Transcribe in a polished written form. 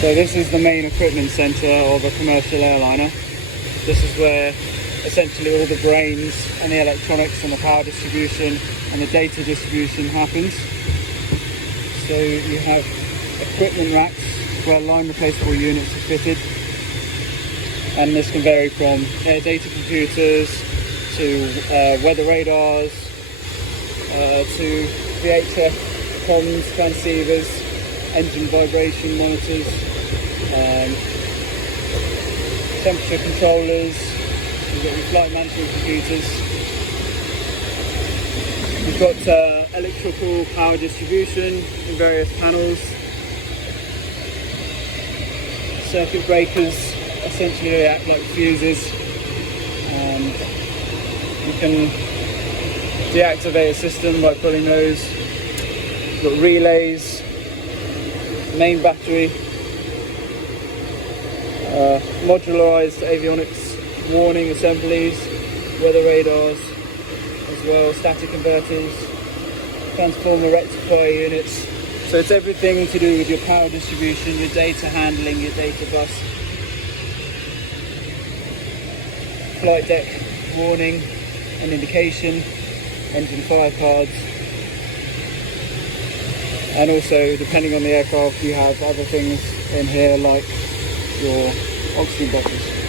So this is the main equipment centre of a commercial airliner. This is where essentially all the brains and the electronics and the power distribution and the data distribution happens. So you have equipment racks where line replaceable units are fitted, and this can vary from air data computers to weather radars to VHF comms transceivers, engine vibration monitors, temperature controllers. You've got your flight management computers. You've got electrical power distribution in various panels. Circuit breakers, essentially they act like fuses. You can deactivate a system by pulling those. You've got relays, main battery, modularized avionics warning assemblies, weather radars as well, static inverters, transformer rectifier units. So it's everything to do with your power distribution, your data handling, your data bus, flight deck warning and indication, engine fire cards, and also depending on the aircraft you have other things in here like your oxygen bottles.